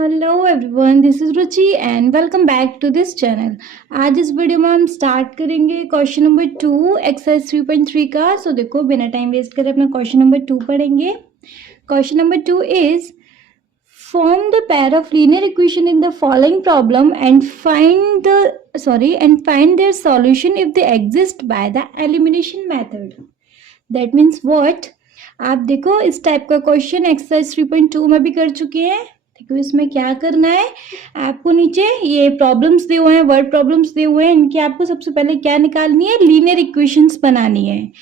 Hello everyone, this is Ruchi and welcome back to this channel. आज इस video में हम स्टार्ट करेंगे क्वेश्चन नंबर 2 एक्सरसाइज 3.3 का। सो देखो, बिना टाइम वेस्ट करे अपना क्वेश्चन नंबर 2 पढ़ेंगे। Question number 2 is form the pair of linear equation in the following problem and find their solution if they exist by the elimination method. That means what? आप देखो, इस type का question exercise 3.2 में भी कर चुके हैं। देखो इसमें क्या करना है, आपको नीचे ये प्रॉब्लम्स दिए हुए हैं, वर्ड प्रॉब्लम्स दिए हुए हैं। इनकी आपको सबसे पहले क्या निकालनी है, लीनियर इक्वेशंस बनानी है,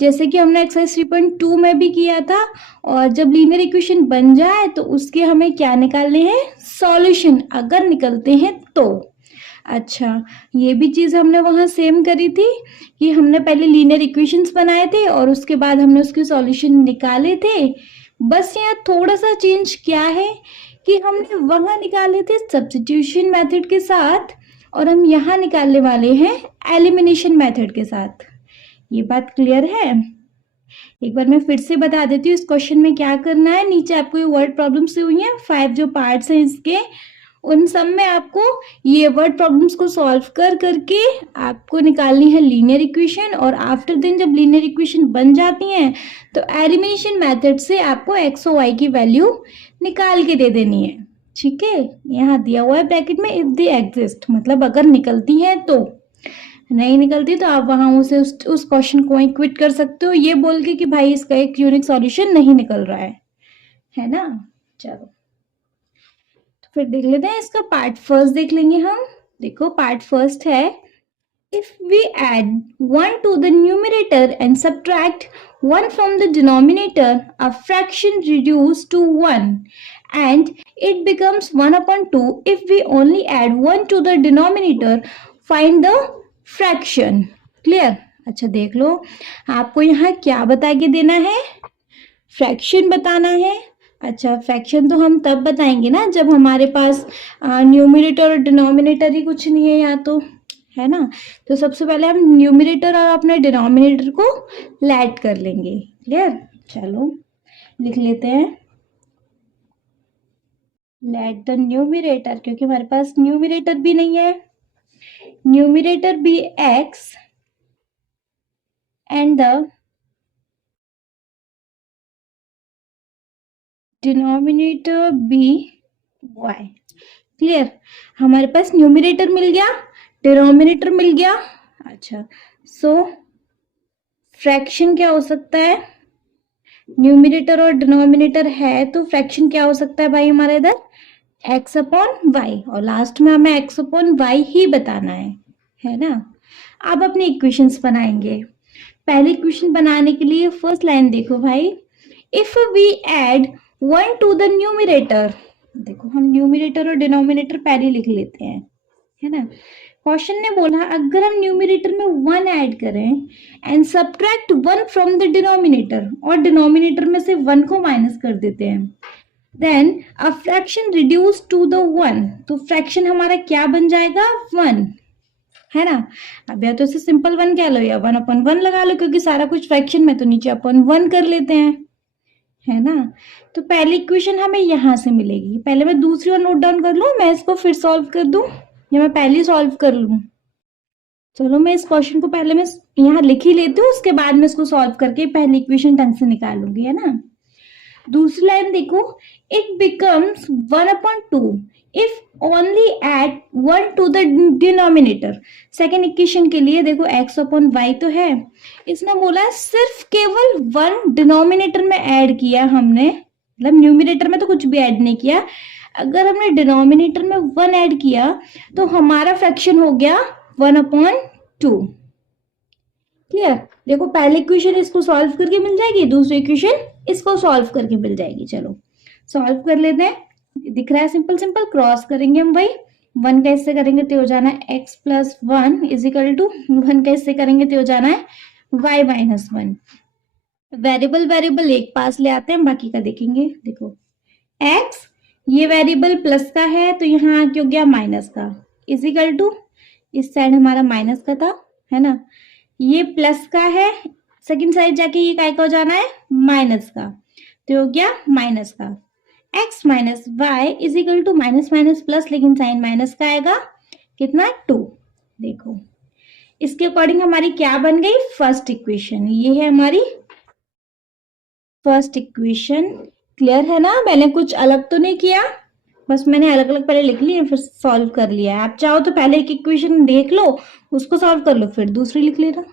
जैसे कि हमने एक्सरसाइज 3.2 में भी किया था। और जब लीनियर इक्वेशन बन जाए तो उसके हमें क्या निकालने हैं, सॉल्यूशन, अगर निकलते हैं तो। अच्छा, ये भी चीज़ हमने वहाँ सेम करी थी कि हमने पहले लीनियर इक्वेशंस बनाए थे और उसके बाद हमने उसके सॉल्यूशन निकाले थे। बस यहाँ थोड़ा सा चेंज क्या है कि हमने वहाँ निकाले थे सब्स्टिट्यूशन मेथड के साथ और हम यहाँ निकालने वाले हैं एलिमिनेशन मेथड के साथ। ये बात क्लियर है? एक बार मैं फिर से बता देती हूँ इस क्वेश्चन में क्या करना है। नीचे आपको ये वर्ड प्रॉब्लम से हुई है, 5 जो पार्ट्स हैं इसके, उन सब में आपको ये वर्ड प्रॉब्लम्स को सॉल्व कर करके आपको निकालनी है लीनियर इक्वेशन। और आफ्टर देन जब लीनियर इक्वेशन बन जाती हैं तो एलिमिनेशन मेथड से आपको एक्स और वाई की वैल्यू निकाल के दे देनी है। ठीक है, यहाँ दिया हुआ है ब्रैकेट में इफ दे एग्जिस्ट, मतलब अगर निकलती हैं तो। नहीं निकलती तो आप वहां उसे उस क्वेश्चन को क्विट कर सकते हो, ये बोल के कि भाई इसका एक यूनिक सॉल्यूशन नहीं निकल रहा है ना। चलो तो फिर देख लेते हैं इसका पार्ट फर्स्ट, देख लेंगे हम। देखो पार्ट फर्स्ट है, if we add 1 to the numerator and subtract 1 from the denominator, a fraction reduced to 1 and it becomes 1/2 if we only add 1 to the denominator, find the fraction. Clear? अच्छा देख लो, आपको यहाँ क्या बता के देना है, फ्रैक्शन बताना है। अच्छा, फ्रैक्शन तो हम तब बताएंगे ना जब हमारे पास न्यूमरेटर और डिनोमिनेटर ही कुछ नहीं है यहाँ, तो है ना। तो सबसे पहले हम न्यूमरेटर और अपने डिनोमिनेटर को लैड कर लेंगे। क्लियर? चलो लिख लेते हैं लेट द न्यूमरेटर, क्योंकि हमारे पास न्यूमरेटर भी नहीं है। Numerator be x and the denominator be y। Clear? हमारे पास न्यूमरेटर मिल गया, डिनोमिनेटर मिल गया। अच्छा, सो फ्रैक्शन क्या हो सकता है, न्यूमरेटर और डिनोमिनेटर है तो फ्रैक्शन क्या हो सकता है भाई हमारे इधर, x अपॉन वाई, और लास्ट में हमें x अपॉन वाई ही बताना है ना। अब अपने इक्वेशंस बनाएंगे। पहले इक्वेशन बनाने के लिए फर्स्ट लाइन देखो भाई, if we add 1 to the numerator, देखो हम न्यूमरेटर और डिनोमिनेटर पहले लिख लेते हैं, है ना। क्वेश्चन ने बोला अगर हम न्यूमरेटर में 1 ऐड करें and subtract 1 from the denominator, और डिनोमिनेटर में से 1 को माइनस कर देते हैं, then a fraction reduce to the 1, तो फ्रैक्शन हमारा क्या बन जाएगा, 1, है ना। अब या तो इसे सिंपल 1 कह लो या 1/1 लगा लो, क्योंकि सारा कुछ फ्रैक्शन में तो नीचे अपन 1 कर लेते हैं, है ना। तो पहली इक्वेशन हमें यहां से मिलेगी। पहले मैं दूसरी और नोट डाउन कर लूं, मैं इसको फिर सॉल्व कर दूं या मैं पहले सॉल्व कर लूं। चलो मैं इस क्वेश्चन को पहले मैं यहाँ लिख ही लेती हूँ, उसके बाद में इसको सॉल्व करके पहली इक्वेशन ढंग से निकाल लूंगी, है ना। दूसरी लाइन देखो, it becomes 1/2 if only add 1 to the denominator. Second equation के लिए देखो x अपॉन वाई तो है, इसने बोला सिर्फ केवल 1 डिनोमिनेटर में ऐड किया हमने, मतलब न्यूमिनेटर में तो कुछ भी ऐड नहीं किया। अगर हमने डिनोमिनेटर में 1 ऐड किया तो हमारा फ्रैक्शन हो गया 1/2। क्लियर? देखो पहले इक्वेशन इसको सॉल्व करके मिल जाएगी, दूसरी इक्वेशन इसको सॉल्व करके मिल जाएगी। चलो सॉल्व कर लेते हैं, दिख रहा है सिंपल सिंपल, क्रॉस करेंगे हम भाई। 1 का इससे करेंगे तो हो जाना है x + 1 इजिकल टू 1 का इससे करेंगे तो हो जाना है y - 1। वेरिएबल एक पास ले आते हैं, बाकी का देखेंगे। देखो x ये वेरिएबल प्लस का है तो यहाँ क्या हो गया माइनस का, इजिकल टू इस साइड हमारा माइनस का था, है ना। ये प्लस का है, सेकंड साइड जाके ये काय का हो जाना है, माइनस का, तो हो गया माइनस का। x minus Y is equal to minus minus plus, लेकिन साइन माइनस का आएगा कितना 2। देखो इसके अकॉर्डिंग हमारी क्या बन गई फर्स्ट इक्वेशन, ये है हमारी फर्स्ट इक्वेशन। क्लियर है ना, मैंने कुछ अलग तो नहीं किया, बस मैंने अलग अलग पहले लिख लिया फिर सॉल्व कर लिया है। आप चाहो तो पहले एक इक्वेशन देख लो, उसको सॉल्व कर लो, फिर दूसरी लिख लेना,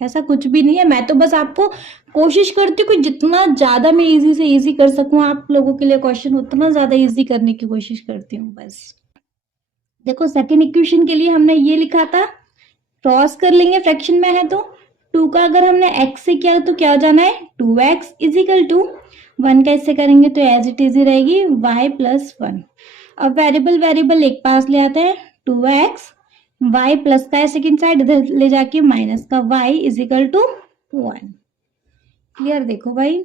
ऐसा कुछ भी नहीं है। मैं तो बस आपको कोशिश करती हूँ कि जितना ज्यादा मैं इजी से इजी कर सकूं आप लोगों के लिए क्वेश्चन, उतना ज्यादा इजी करने की कोशिश करती हूँ बस। देखो सेकेंड इक्वेशन के लिए हमने ये लिखा था, क्रॉस कर लेंगे, फ्रैक्शन में है तो 2 का अगर हमने x से किया तो क्या हो जाना है 2x इज इक्वल टू 1 का इससे करेंगे तो एज इट इज ही रहेगी y प्लस 1। अब वेरिएबल वेरिएबल एक पास ले आते हैं, 2x y प्लस का है सेकेंड साइड इधर ले जाके माइनस का y is equal to 1। Clear, देखो भाई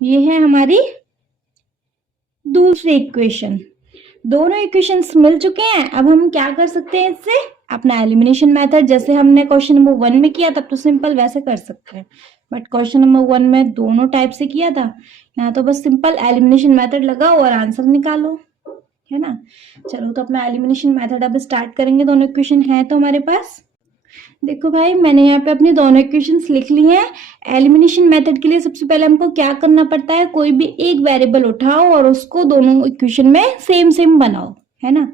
ये है हमारी दूसरी इक्वेशन। दोनों इक्वेशंस मिल चुके हैं। अब हम क्या कर सकते हैं इससे, अपना एलिमिनेशन मेथड, जैसे हमने क्वेश्चन नंबर 1 में किया तब तो सिंपल वैसे कर सकते हैं, बट क्वेश्चन नंबर 1 में दोनों टाइप से किया था, यहाँ तो बस सिंपल एलिमिनेशन मेथड लगाओ और आंसर निकालो, है ना। चलो तो अपना एलिमिनेशन मेथड अब स्टार्ट करेंगे। दोनों इक्वेशन है तो हमारे पास, देखो भाई मैंने यहाँ पे अपनी दोनों इक्वेशंस लिख ली हैं। एलिमिनेशन मेथड के लिए सबसे पहले हमको क्या करना पड़ता है, कोई भी एक वेरिएबल उठाओ और उसको दोनों इक्वेशन में सेम सेम बनाओ, है ना।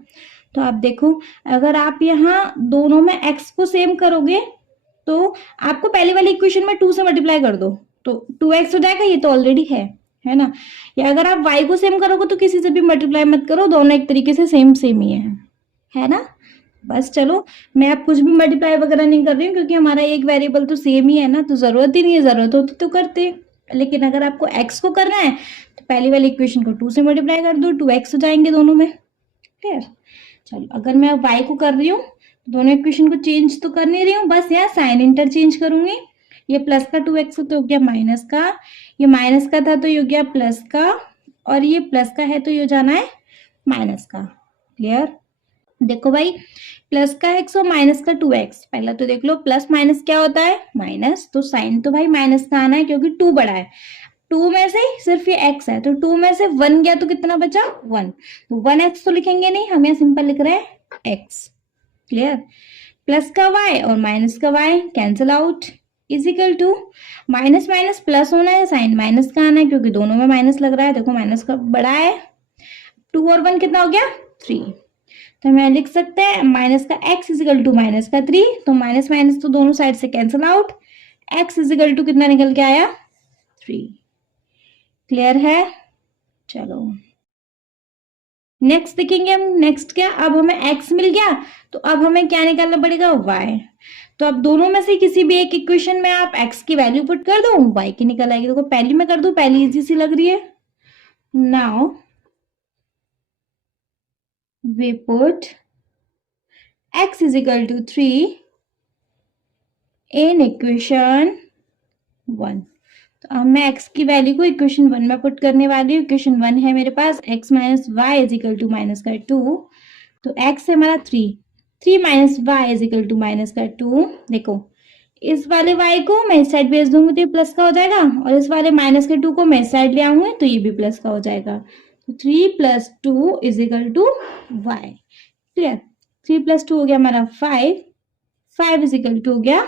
तो आप देखो अगर आप यहाँ दोनों में x को सेम करोगे तो आपको पहले वाली इक्वेशन में 2 से मल्टीप्लाई कर दो तो 2x हो जाएगा, ये तो ऑलरेडी है ना। या अगर आप y को सेम करोगे तो किसी से भी मल्टीप्लाई मत करो, दोनों एक तरीके से सेम सेम ही है ना। बस चलो मैं अब कुछ भी मल्टीप्लाई वगैरह नहीं कर रही हूँ क्योंकि हमारा एक वेरिएबल तो सेम ही है ना, तो जरूरत ही नहीं है, जरूरत होती तो करते। लेकिन अगर आपको x को करना है तो पहली वाली इक्वेशन को 2 से मल्टीप्लाई कर दो, 2x हो जाएंगे दोनों में। क्लियर, चलो अगर मैं y को कर रही हूँ दोनों इक्वेशन को चेंज तो कर नहीं रही हूँ, बस यहाँ साइन इंटरचेंज करूंगी। ये प्लस का 2x तो हो गया माइनस का, ये माइनस का था तो ये हो गया प्लस का, और ये प्लस का है तो ये हो जाना है माइनस का। क्लियर, देखो भाई प्लस का x और माइनस का 2x, पहला तो देख लो प्लस माइनस क्या होता है माइनस, तो साइन तो भाई माइनस का आना है क्योंकि 2 बड़ा है। 2 में से सिर्फ ये x है तो 2 में से 1 गया तो कितना बचा 1, तो 1x तो लिखेंगे नहीं, हम यहाँ सिंपल लिख रहे हैं x। क्लियर, प्लस का y और माइनस का y cancel out is equal to minus minus plus होना है, साइन माइनस का आना है क्योंकि दोनों में माइनस लग रहा है। देखो माइनस का बड़ा है, 2 और 1 कितना हो गया 3, तो मैं लिख सकते हैं माइनस का x is equal to minus का 3, तो माइनस माइनस तो दोनों साइड से cancel out, x is equal to कितना निकल के आया 3। क्लियर है, चलो नेक्स्ट देखेंगे हम। नेक्स्ट क्या, अब हमें x मिल गया तो अब हमें क्या निकालना पड़ेगा y। तो अब दोनों में से किसी भी एक इक्वेशन में आप x की वैल्यू पुट कर दो, y की निकल आएगी। देखो पहली में कर दो, पहली इजी सी लग रही है। Now we put x is equal to 3 in equation 1। तो अब मैं x की वैल्यू को इक्वेशन 1 में पुट करने वाली हूँ। इक्वेशन 1 है मेरे पास x minus Y is equal to minus का 2, तो x है हमारा 3 minus Y is equal to minus का 2। देखो इस वाले y को मैं इस साइड भेज दूंगी तो ये प्लस का हो जाएगा, और इस वाले माइनस के 2 को मैं इस साइड ले आऊंगी तो ये भी प्लस का हो जाएगा। तो 3 plus 2 is equal to y। Clear, 3 plus 2 हो गया हमारा 5 इज इक्वल टू हो गया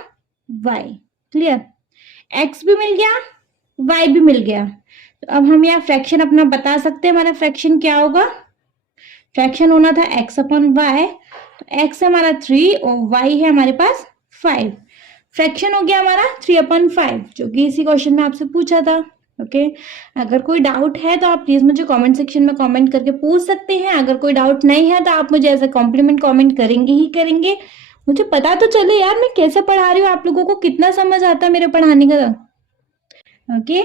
y। क्लियर, x भी मिल गया y भी मिल गया। तो अब हम यहाँ फ्रैक्शन अपना बता सकते हैं, हमारा फ्रैक्शन क्या होगा, फ्रैक्शन होना था x अपॉन y, तो x है हमारा 3 और y है हमारे पास 5। फ्रैक्शन हो गया हमारा 3/5 जो कि इसी क्वेश्चन में आपसे पूछा था। ओके, अगर कोई डाउट है तो आप प्लीज मुझे कमेंट सेक्शन में कमेंट करके पूछ सकते हैं। अगर कोई डाउट नहीं है तो आप मुझे एज अ कॉम्प्लीमेंट कमेंट करेंगे ही करेंगे, मुझे पता तो चले यार मैं कैसे पढ़ा रही हूँ, आप लोगों को कितना समझ आता है मेरे पढ़ाने का। ओके,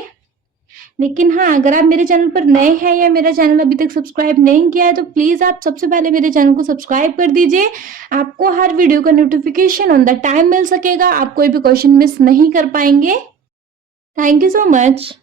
लेकिन हाँ अगर आप मेरे चैनल पर नए हैं या मेरा चैनल अभी तक सब्सक्राइब नहीं किया है तो प्लीज आप सबसे पहले मेरे चैनल को सब्सक्राइब कर दीजिए। आपको हर वीडियो का नोटिफिकेशन ऑन द टाइम मिल सकेगा, आप कोई भी क्वेश्चन मिस नहीं कर पाएंगे। Thank you so much.